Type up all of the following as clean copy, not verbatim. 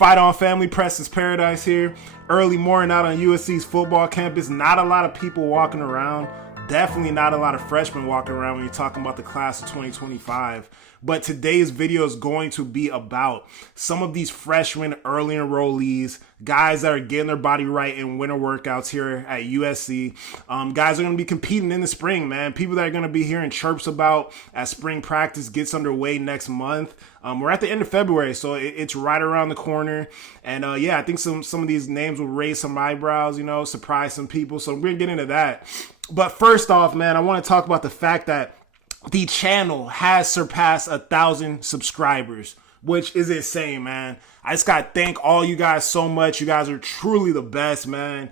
Fight on family, Preston's Paradise here. Early morning out on USC's football campus. Not a lot of people walking around. Definitely not a lot of freshmen walking around when you're talking about the class of 2025. But today's video is going to be about some of these freshmen early enrollees, guys that are getting their body right in winter workouts here at USC. Guys are going to be competing in the spring, man. People that are going to be hearing chirps about as spring practice gets underway next month. We're at the end of February, so it's right around the corner. And yeah, I think some of these names will raise some eyebrows, you know, surprise some people. So we're going to get into that. But first off, man, I want to talk about the fact that the channel has surpassed 1,000 subscribers, which is insane, man. I just got to thank all you guys so much. You guys are truly the best, man.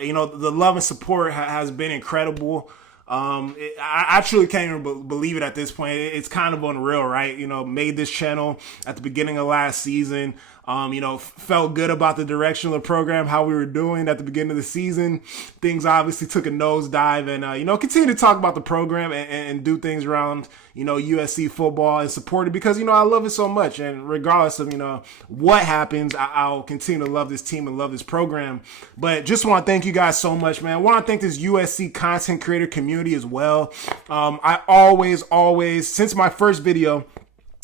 You know, the love and support has been incredible. I truly can't even believe it at this point. It's kind of unreal, right? You know, made this channel at the beginning of last season. You know, felt good about the direction of the program, how we were doing at the beginning of the season. Things obviously took a nosedive and, you know, continue to talk about the program and do things around, you know, USC football and support it because, you know, I love it so much. And regardless of, you know, what happens, I'll continue to love this team and love this program. But just want to thank you guys so much, man. I want to thank this USC content creator community as well. I always, since my first video,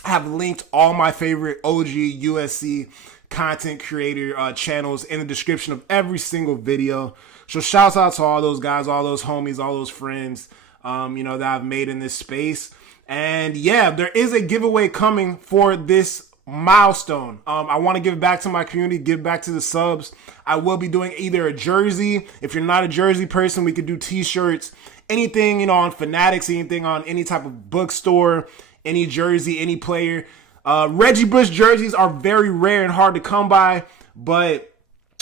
have linked all my favorite OG USC content creator channels in the description of every single video. So shouts out to all those guys, all those homies, all those friends, you know, that I've made in this space. And yeah, there is a giveaway coming for this milestone. I want to give back to my community, give back to the subs. I will be doing either a jersey. If you're not a jersey person, we could do t-shirts, anything, you know, on Fanatics, anything on any type of bookstore, any jersey, any player. Reggie Bush jerseys are very rare and hard to come by, but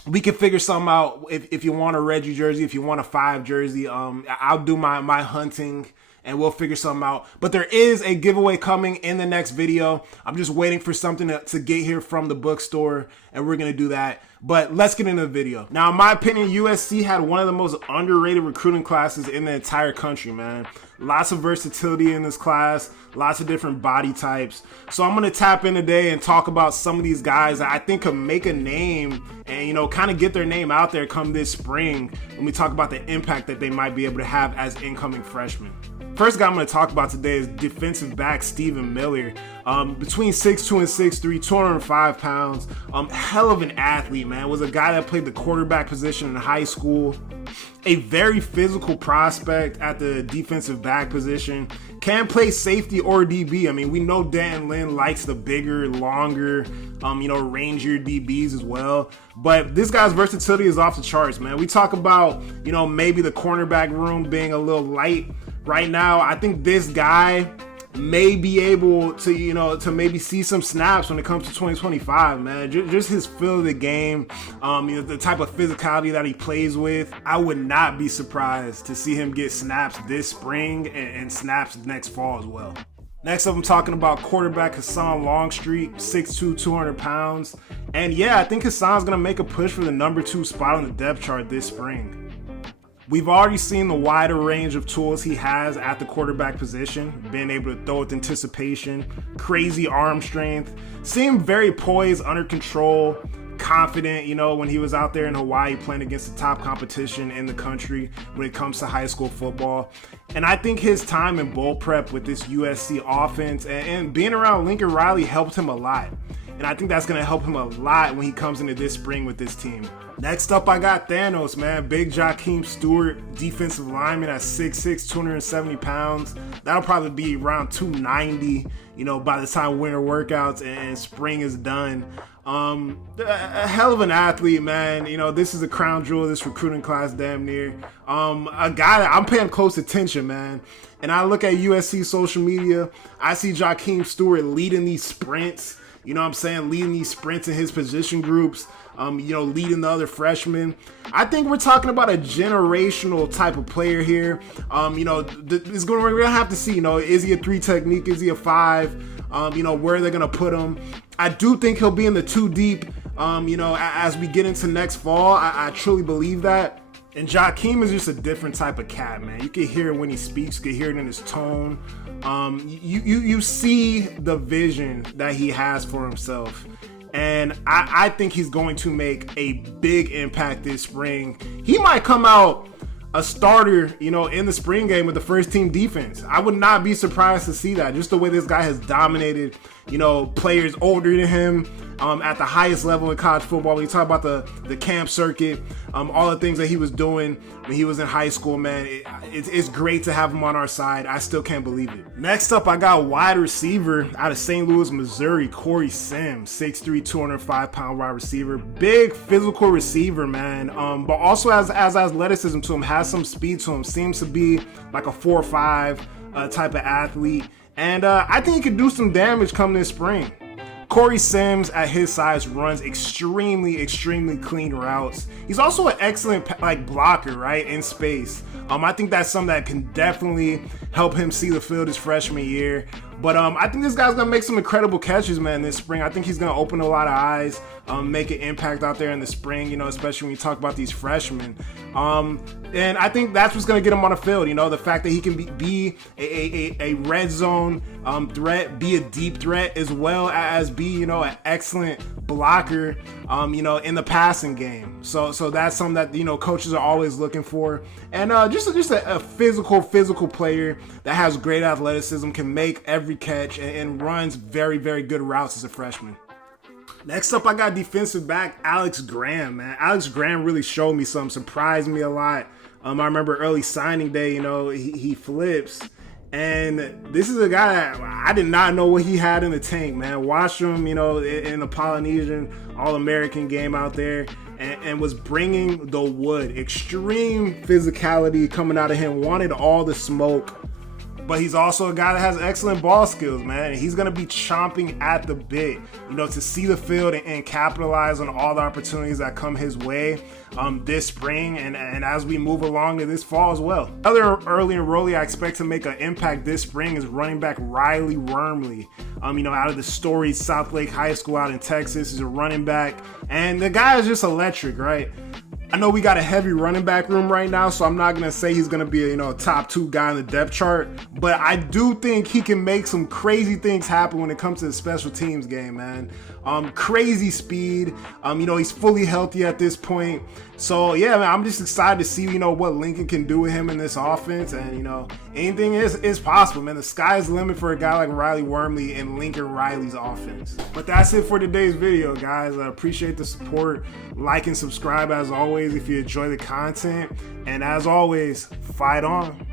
we can figure something out. If you want a Reggie jersey, if you want a 5 jersey, I'll do my hunting and we'll figure something out. But there is a giveaway coming in the next video. I'm just waiting for something to get here from the bookstore, and we're going to do that. But let's get into the video. Now, in my opinion, USC had one of the most underrated recruiting classes in the entire country, man. Lots of versatility in this class, lots of different body types. So I'm going to tap in today and talk about some of these guys that I think could make a name and, you know, kind of get their name out there come this spring when we talk about the impact that they might be able to have as incoming freshmen. First guy I'm going to talk about today is defensive back Stephen Miller. Between 6'2" and 6'3", 205 pounds. Hell of an athlete, man. Was a guy that played the quarterback position in high school. A very physical prospect at the defensive back position. Can play safety or DB. I mean, we know Dan Lynn likes the bigger, longer, you know, rangier DBs as well. But this guy's versatility is off the charts, man. We talk about, you know, maybe the cornerback room being a little light right now. I think this guy may be able to, you know, to maybe see some snaps when it comes to 2025, man. Just his feel of the game, you know, the type of physicality that he plays with. I would not be surprised to see him get snaps this spring and snaps next fall as well. Next up, I'm talking about quarterback Husan Longstreet, 6'2", 200 pounds. And yeah, I think Husan's going to make a push for the number 2 spot on the depth chart this spring. We've already seen the wider range of tools he has at the quarterback position, being able to throw with anticipation, crazy arm strength, seemed very poised, under control, confident, you know, when he was out there in Hawaii playing against the top competition in the country when it comes to high school football. And I think his time in bowl prep with this USC offense and being around Lincoln Riley helped him a lot. And I think that's going to help him a lot when he comes into this spring with this team. Next up, I got Thanos, man. Big Jahkeem Stewart, defensive lineman at 6'6", 270 pounds. That'll probably be around 290, you know, by the time winter workouts and spring is done. A hell of an athlete, man. You know, this is a crown jewel of this recruiting class, damn near. A guy that I'm paying close attention, man. And I look at USC social media, I see Jahkeem Stewart leading these sprints. You know what I'm saying? Leading these sprints in his position groups, you know, leading the other freshmen. I think we're talking about a generational type of player here. You know, we're going to have to see, you know, is he a 3 technique? Is he a 5? You know, where are they going to put him? I do think he'll be in the 2 deep, you know, as we get into next fall. I truly believe that. And Jahkeem is just a different type of cat, man. You can hear it when he speaks. You can hear it in his tone. You see the vision that he has for himself. And I think he's going to make a big impact this spring. He might come out a starter, in the spring game with the first team defense. I would not be surprised to see that. Just the way this guy has dominated, players older than him at the highest level in college football. When you talk about the camp circuit, all the things that he was doing when he was in high school, man, it's great to have him on our side. I still can't believe it. Next up, I got wide receiver out of St. Louis, Missouri, Corey Sims, 6'3", 205-pound wide receiver. Big physical receiver, man, but also has athleticism to him, has some speed to him, seems to be like a 4-5 type of athlete. And I think he could do some damage come this spring. Corey Sims at his size runs extremely clean routes. He's also an excellent blocker, right, in space. I think that's something that can definitely help him see the field his freshman year. But I think this guy's gonna make some incredible catches, man, this spring. I think he's gonna open a lot of eyes, make an impact out there in the spring, especially when you talk about these freshmen. And I think that's what's gonna get him on the field. The fact that he can be a red zone threat, be a deep threat, as well as be an excellent blocker, in the passing game. So that's something that coaches are always looking for. And just a physical player that has great athleticism, can make every catch, and runs very good routes as a freshman. Next up, I got defensive back Alex Graham, man. Alex Graham really showed me something, surprised me a lot. I remember early signing day, he flips. And this is a guy that I did not know what he had in the tank, man. Watched him, in the Polynesian All-American game out there, and was bringing the wood. Extreme physicality coming out of him, wanted all the smoke. But he's also a guy that has excellent ball skills, man. And he's going to be chomping at the bit, to see the field and capitalize on all the opportunities that come his way this spring and as we move along to this fall as well. Another early enrollee I expect to make an impact this spring is running back Riley Wormley. Out of the storied South Lake High School out in Texas. He's a running back, and the guy is just electric, right? I know we got a heavy running back room right now, so I'm not going to say he's going to be a top 2 guy in the depth chart, but I do think he can make some crazy things happen when it comes to the special teams game, man. Crazy speed. He's fully healthy at this point. So yeah, man, I'm just excited to see, what Lincoln can do with him in this offense. And, anything is possible, man. The sky's the limit for a guy like Riley Wormley and Lincoln Riley's offense. But that's it for today's video, guys. I appreciate the support. Like and subscribe as always if you enjoy the content. And as always, fight on.